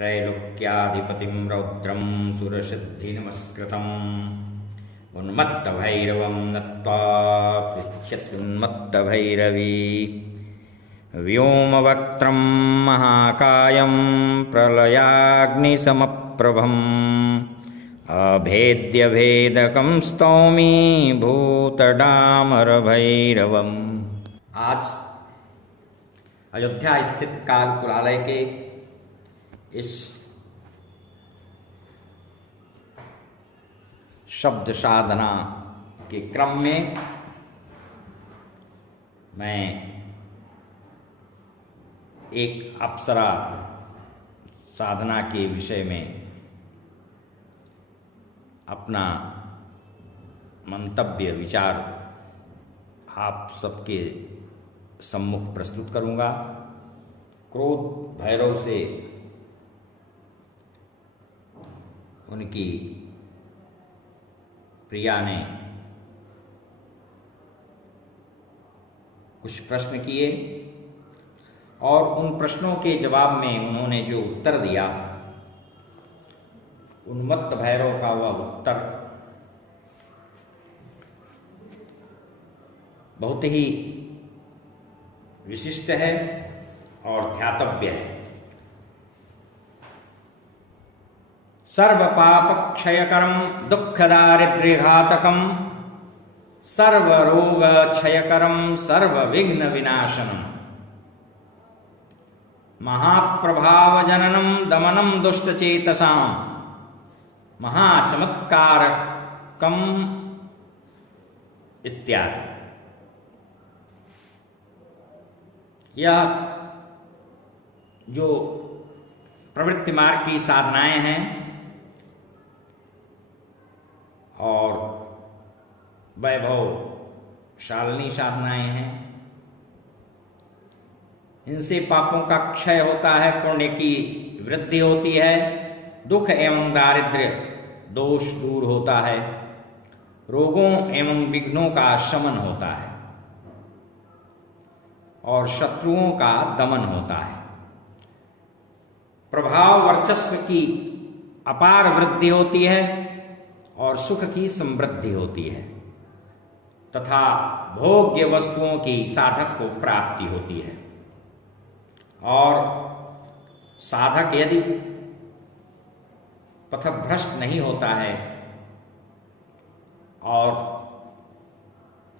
त्रैलोक्याधिपतिं रौद्रं सुरसिद्धिनमस्कृतम् उन्मत्तभैरवं नत्वा पृच्छत्युन्मत्तभैरवी व्योमवक्त्रं महाकायं प्रलयाग्निसमप्रभम् अभेद्यभेदकं स्तौमि भूतडामरभैरवम्। आज अयोध्या स्थित कालकुलालय के इस शब्द साधना के क्रम में मैं एक अप्सरा साधना के विषय में अपना मंतव्य विचार आप सबके सम्मुख प्रस्तुत करूंगा। क्रोध भैरव से उनकी प्रिया ने कुछ प्रश्न किए और उन प्रश्नों के जवाब में उन्होंने जो उत्तर दिया, उन्मत्त भैरव का वह उत्तर बहुत ही विशिष्ट है और ध्यातव्य है। सर्व पाप क्षयकरम दुख दारिद्र्यघातकम सर्व रोग क्षयकरम सर्व विघ्न विनाशनम महाप्रभाव जननम दमनम दुष्टचेतसाम महाचमत्कारकम इत्यादि। यह जो प्रवृत्ति मार्ग की साधनाएं हैं और वैभवशालिनी साधनाएं हैं, इनसे पापों का क्षय होता है, पुण्य की वृद्धि होती है, दुख एवं दारिद्र्य दोष दूर होता है, रोगों एवं विघ्नों का शमन होता है और शत्रुओं का दमन होता है। प्रभाव वर्चस्व की अपार वृद्धि होती है और सुख की समृद्धि होती है तथा भोग्य वस्तुओं की साधक को प्राप्ति होती है। और साधक यदि पथभ्रष्ट नहीं होता है और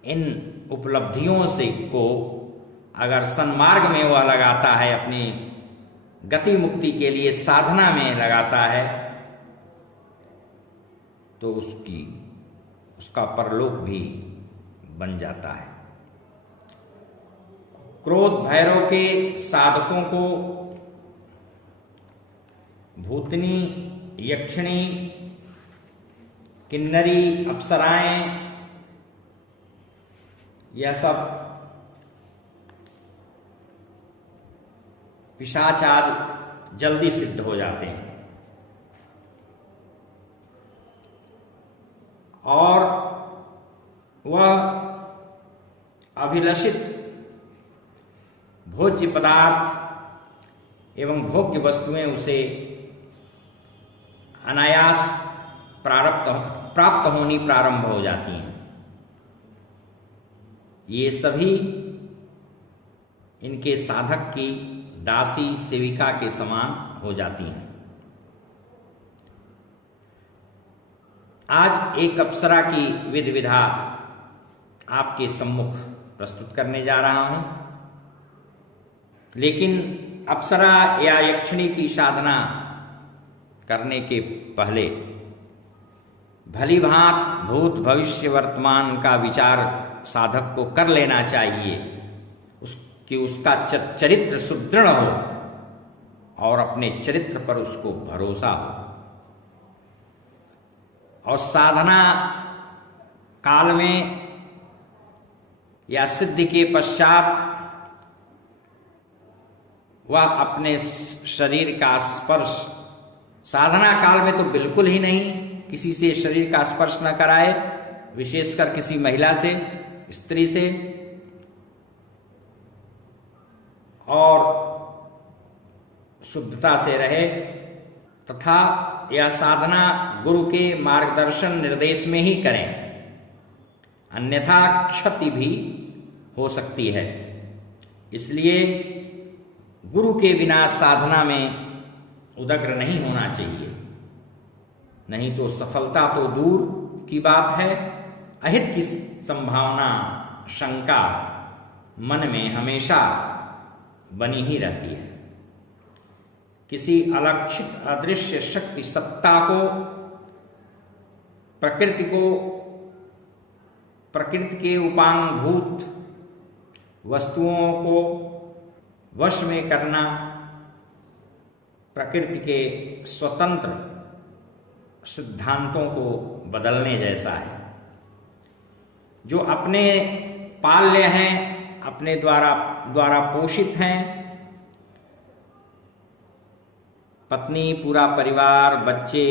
इन उपलब्धियों से को अगर सन्मार्ग में वह लगाता है, अपनी गति मुक्ति के लिए साधना में लगाता है, तो उसका परलोक भी बन जाता है। क्रोध भैरव के साधकों को भूतनी, यक्षिणी, किन्नरी, अप्सराएं, यह सब पिशाचार जल्दी सिद्ध हो जाते हैं और वह अभिलषित भोज्य पदार्थ एवं भोग्य वस्तुएं उसे अनायास प्राप्त होनी प्रारंभ हो जाती हैं। ये सभी इनके साधक की दासी सेविका के समान हो जाती हैं। आज एक अप्सरा की विधि विधा आपके सम्मुख प्रस्तुत करने जा रहा हूं, लेकिन अप्सरा या यक्षिणी की साधना करने के पहले भलीभांत भूत भविष्य वर्तमान का विचार साधक को कर लेना चाहिए कि उसका चरित्र सुदृढ़ हो और अपने चरित्र पर उसको भरोसा हो। और साधना काल में या सिद्धि के पश्चात वह अपने शरीर का स्पर्श, साधना काल में तो बिल्कुल ही नहीं, किसी से शरीर का स्पर्श न कराए, विशेषकर किसी महिला से, स्त्री से, और शुद्धता से रहे तथा यह साधना गुरु के मार्गदर्शन निर्देश में ही करें, अन्यथा क्षति भी हो सकती है। इसलिए गुरु के बिना साधना में उदग्र नहीं होना चाहिए, नहीं तो सफलता तो दूर की बात है, अहित की संभावना, शंका मन में हमेशा बनी ही रहती है। किसी अलक्षित अदृश्य शक्ति सत्ता को, प्रकृति के उपांगभूत वस्तुओं को वश में करना प्रकृति के स्वतंत्र सिद्धांतों को बदलने जैसा है। जो अपने पाल्य हैं, अपने द्वारा पोषित हैं, पत्नी, पूरा परिवार, बच्चे,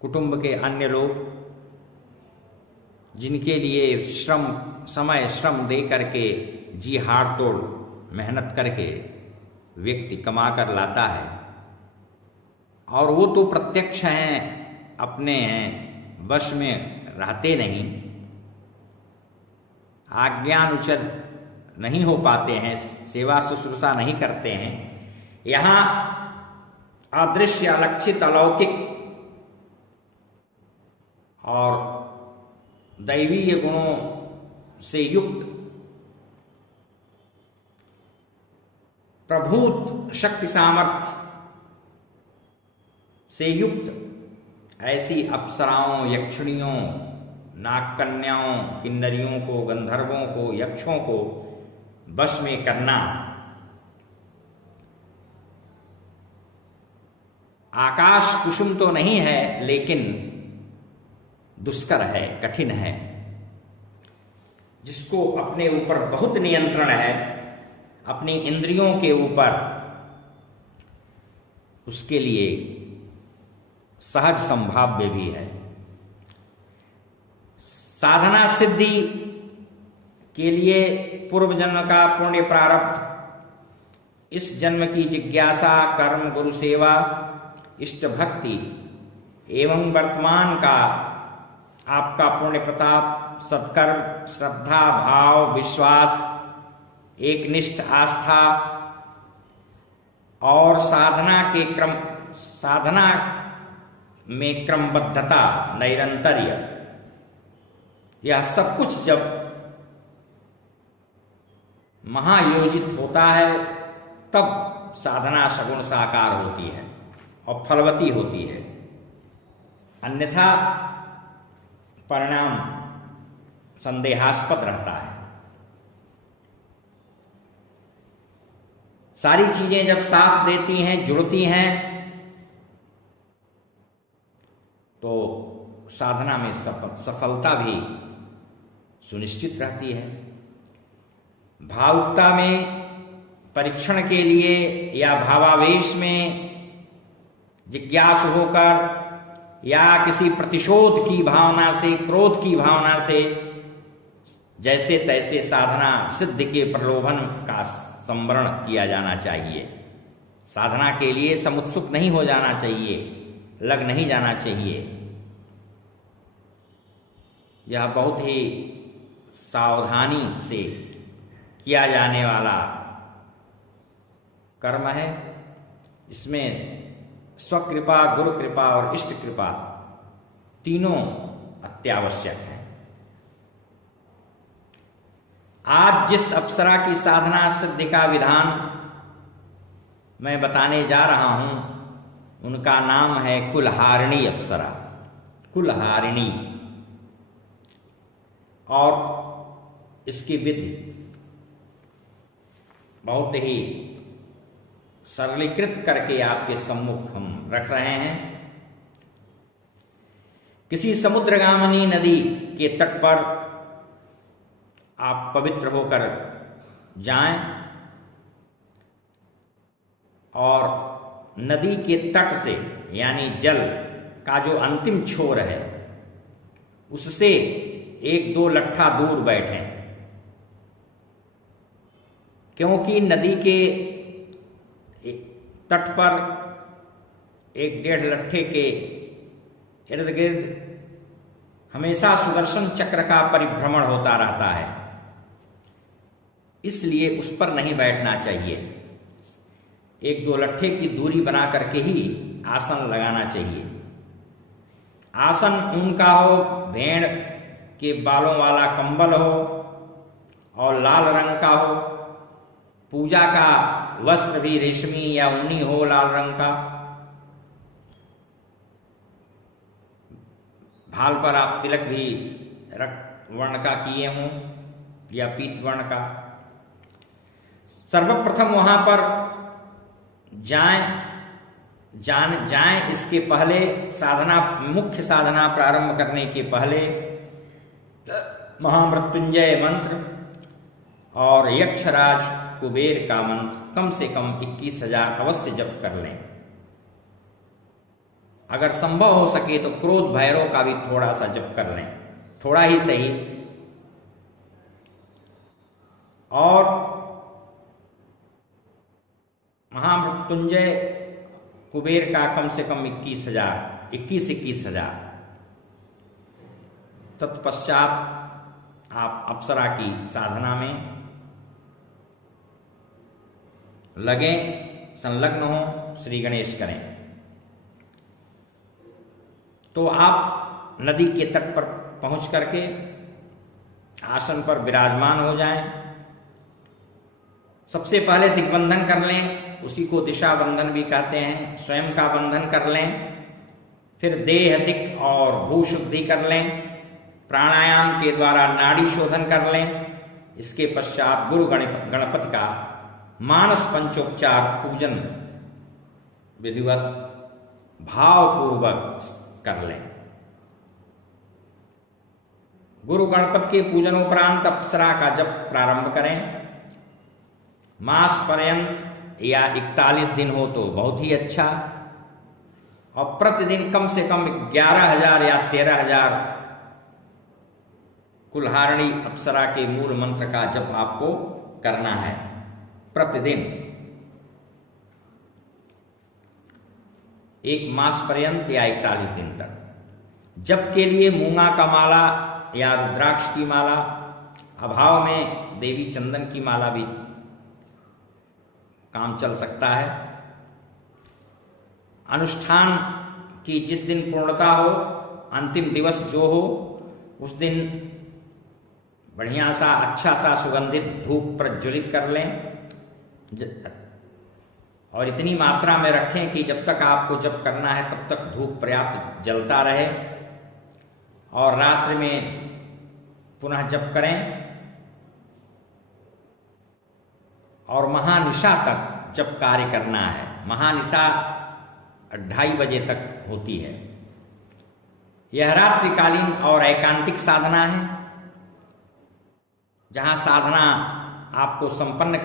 कुटुंब के अन्य लोग, जिनके लिए श्रम दे करके, जी हाड़ तोड़ मेहनत करके व्यक्ति कमा कर लाता है, और वो तो प्रत्यक्ष हैं, अपने हैं, वश में रहते नहीं, आज्ञानुचर नहीं हो पाते हैं, सेवा शुश्रूषा नहीं करते हैं। यहां अदृश्य, अलक्षित, अलौकिक और दैवीय गुणों से युक्त प्रभूत शक्ति सामर्थ्य से युक्त ऐसी अप्सराओं, यक्षिणियों, नागकन्याओं, किन्नरियों को, गंधर्वों को, यक्षों को वश में करना आकाश कुसुम तो नहीं है, लेकिन दुष्कर है, कठिन है। जिसको अपने ऊपर बहुत नियंत्रण है, अपनी इंद्रियों के ऊपर, उसके लिए सहज संभाव्य भी है। साधना सिद्धि के लिए पूर्व जन्म का पुण्य प्रारब्ध, इस जन्म की जिज्ञासा, कर्म, गुरु सेवा, इष्ट भक्ति एवं वर्तमान का आपका पुण्य प्रताप, सत्कर्म, श्रद्धा, भाव, विश्वास, एकनिष्ठ आस्था और साधना में क्रमबद्धता, नैरंतर्य, यह सब कुछ जब महायोजित होता है, तब साधना सगुण साकार होती है और फलवती होती है। अन्यथा परिणाम संदेहास्पद रहता है। सारी चीजें जब साथ देती हैं, जुड़ती हैं, तो साधना में सफलता भी सुनिश्चित रहती है। भावुकता में, परीक्षण के लिए या भावावेश में जिज्ञासु होकर, या किसी प्रतिशोध की भावना से, क्रोध की भावना से, जैसे तैसे साधना सिद्धि के प्रलोभन का संवरण किया जाना चाहिए। साधना के लिए समुत्सुक नहीं हो जाना चाहिए, लग नहीं जाना चाहिए। यह बहुत ही सावधानी से किया जाने वाला कर्म है। इसमें स्वकृपा, गुरु कृपा और इष्ट कृपा तीनों अत्यावश्यक है। आज जिस अप्सरा की साधना सिद्धि का विधान मैं बताने जा रहा हूं, उनका नाम है कुल्हारिणी अप्सरा। कुल्हारिणी, और इसकी विधि बहुत ही सरलीकृत करके आपके सम्मुख हम रख रहे हैं। किसी समुद्रगामिनी नदी के तट पर आप पवित्र होकर जाएं और नदी के तट से, यानी जल का जो अंतिम छोर है, उससे 1-2 लट्ठा दूर बैठें, क्योंकि नदी के तट पर एक 1.5 लट्ठे के इर्द गिर्द हमेशा सुदर्शन चक्र का परिभ्रमण होता रहता है, इसलिए उस पर नहीं बैठना चाहिए। 1-2 लट्ठे की दूरी बना करके ही आसन लगाना चाहिए। आसन ऊन का हो, भेड़ के बालों वाला कंबल हो और लाल रंग का हो। पूजा का वस्त्र भी रेशमी या ऊनी हो, लाल रंग का। भाल पर आप तिलक भी रक्त वर्ण का किए हों या पीत वर्ण का। सर्वप्रथम वहां पर जाएं इसके पहले मुख्य साधना प्रारंभ करने के पहले महामृत्युंजय मंत्र और यक्षराज कुबेर का मंत्र कम से कम 21,000 अवश्य जप कर लें। अगर संभव हो सके तो क्रोध भैरव का भी थोड़ा सा जप कर लें, थोड़ा ही सही। और महामृत्युंजय कुबेर का कम से कम 21,000। तत्पश्चात आप अप्सरा की साधना में लगें, संलग्न हो, श्री गणेश करें। तो आप नदी के तट पर पहुंच करके आसन पर विराजमान हो जाएं। सबसे पहले दिग्बंधन कर लें, उसी को दिशा बंधन भी कहते हैं। स्वयं का बंधन कर लें, फिर देह दिक और भू शुद्धि कर लें। प्राणायाम के द्वारा नाड़ी शोधन कर लें। इसके पश्चात गुरु गणपति का मानस पंचोपचार पूजन विधिवत भावपूर्वक कर लें। गुरु गणपति के पूजनोपरांत अप्सरा का जप प्रारंभ करें। मास पर्यंत या 41 दिन हो तो बहुत ही अच्छा, और प्रतिदिन कम से कम 11,000 या 13,000 कुल्हारणी अप्सरा के मूल मंत्र का जप आपको करना है प्रतिदिन, 1 मास पर्यंत या 41 दिन तक। जप के लिए मूंगा का माला या रुद्राक्ष की माला, अभाव में देवी चंदन की माला भी काम चल सकता है। अनुष्ठान की जिस दिन पूर्णता हो, अंतिम दिवस जो हो, उस दिन बढ़िया सा अच्छा सा सुगंधित धूप प्रज्वलित कर लें, और इतनी मात्रा में रखें कि जब तक आपको जप करना है तब तक धूप पर्याप्त जलता रहे, और रात्रि में पुनः जप करें, और महानिशा तक जप कार्य करना है। महानिशा 2:30 बजे तक होती है। यह रात्रिकालीन और एकांतिक साधना है, जहां साधना आपको संपन्न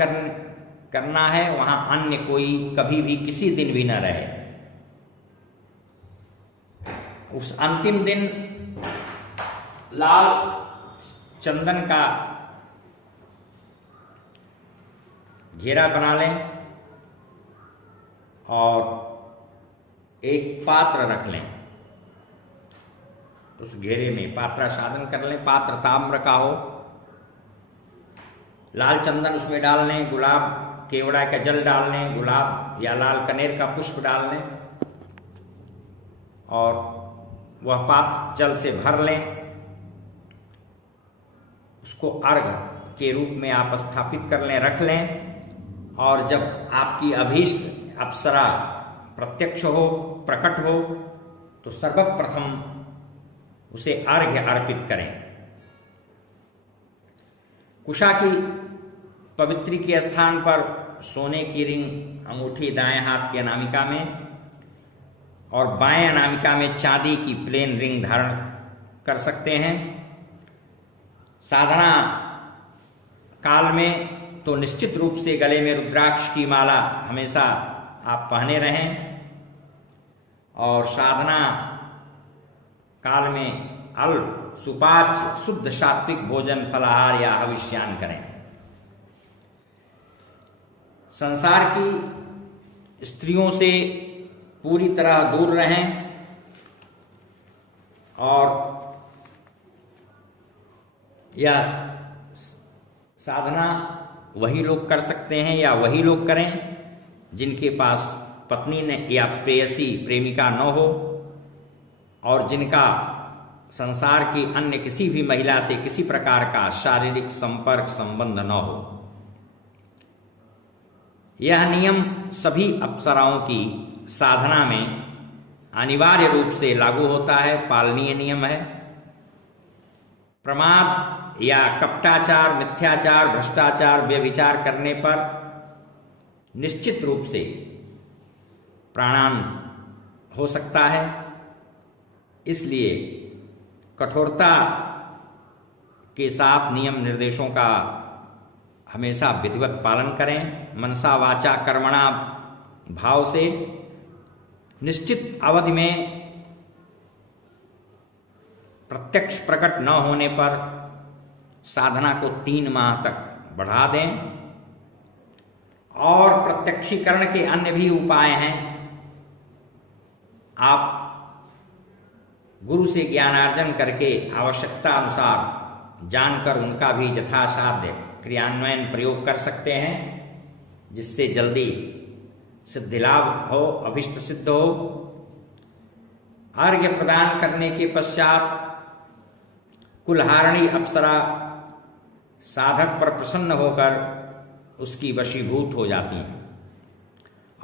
करना है वहां अन्य कोई कभी भी किसी दिन भी न रहे। उस अंतिम दिन लाल चंदन का घेरा बना लें और एक पात्र रख लें। उस घेरे में पात्रा साधन कर लें। पात्र ताम्र का हो, लाल चंदन उसमें डाल लें, गुलाब केवड़ा का जल डाल लें, गुलाब या लाल कनेर का पुष्प डाल लें, और वह पात्र जल से भर लें। उसको अर्घ के रूप में आप स्थापित कर लें, रख लें, और जब आपकी अभीष्ट अप्सरा प्रत्यक्ष हो, प्रकट हो, तो सर्वप्रथम उसे अर्घ्य अर्पित करें। कुशा की पवित्री के स्थान पर सोने की रिंग अंगूठी दाएं हाथ की अनामिका में और बाएं अनामिका में चांदी की प्लेन रिंग धारण कर सकते हैं। साधना काल में तो निश्चित रूप से गले में रुद्राक्ष की माला हमेशा आप पहने रहें, और साधना काल में अल्प सुपाच्य शुद्ध सात्विक भोजन फलाहार या हविष्यान करें। संसार की स्त्रियों से पूरी तरह दूर रहें और यह साधना वही लोग कर सकते हैं या वही लोग करें जिनके पास पत्नी ने या प्रेयसी प्रेमिका न हो और जिनका संसार की अन्य किसी भी महिला से किसी प्रकार का शारीरिक संपर्क संबंध न हो। यह नियम सभी अप्सराओं की साधना में अनिवार्य रूप से लागू होता है, पालनीय नियम है। प्रमाद या कपटाचार, मिथ्याचार, भ्रष्टाचार, व्यभिचार करने पर निश्चित रूप से प्राणांत हो सकता है। इसलिए कठोरता के साथ नियम निर्देशों का हमेशा विधिवत पालन करें। मनसा वाचा कर्मणा भाव से निश्चित अवधि में प्रत्यक्ष प्रकट न होने पर साधना को 3 माह तक बढ़ा दें। और प्रत्यक्षीकरण के अन्य भी उपाय हैं। आप गुरु से ज्ञानार्जन करके आवश्यकता अनुसार जानकर उनका भी यथासाध्य क्रियान्वयन प्रयोग कर सकते हैं, जिससे जल्दी सिद्धि लाभ हो, अभिष्ट सिद्ध हो। अर्घ्य प्रदान करने के पश्चात कुल्हारणी अप्सरा साधक पर प्रसन्न होकर उसकी वशीभूत हो जाती हैं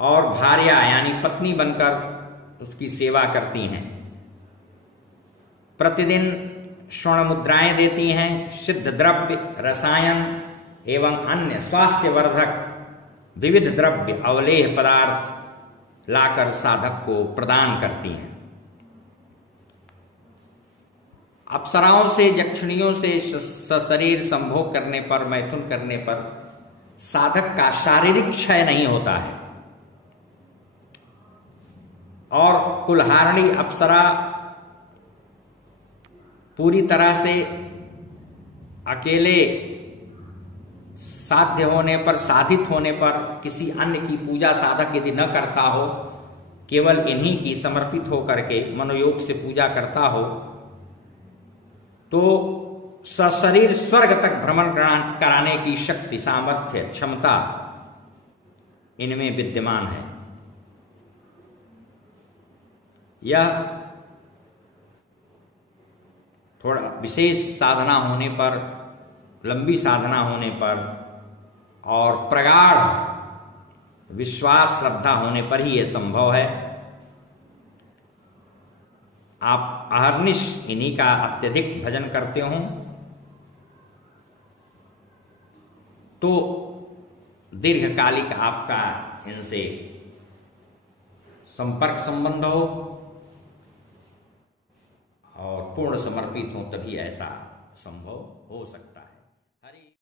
और भार्या यानी पत्नी बनकर उसकी सेवा करती हैं। प्रतिदिन स्वर्ण मुद्राएं देती हैं। सिद्ध द्रव्य, रसायन एवं अन्य स्वास्थ्यवर्धक विविध द्रव्य अवलेह पदार्थ लाकर साधक को प्रदान करती हैं। अप्सराओं से, यक्षिणियों से सशरीर संभोग करने पर, मैथुन करने पर साधक का शारीरिक क्षय नहीं होता है। और कुल्हारणी अप्सरा पूरी तरह से अकेले साध्य होने पर, साधित होने पर, किसी अन्य की पूजा साधक यदि न करता हो, केवल इन्हीं की समर्पित होकर के मनोयोग से पूजा करता हो, तो सशरीर स्वर्ग तक भ्रमण कराने की शक्ति, सामर्थ्य, क्षमता इनमें विद्यमान है। यह थोड़ा विशेष साधना होने पर, लंबी साधना होने पर और प्रगाढ़ विश्वास श्रद्धा होने पर ही यह संभव है। आप अहर्निश इन्हीं का अत्यधिक भजन करते हो तो दीर्घकालिक आपका इनसे संपर्क संबंध हो और पूर्ण समर्पित हो, तभी ऐसा संभव हो सकता है।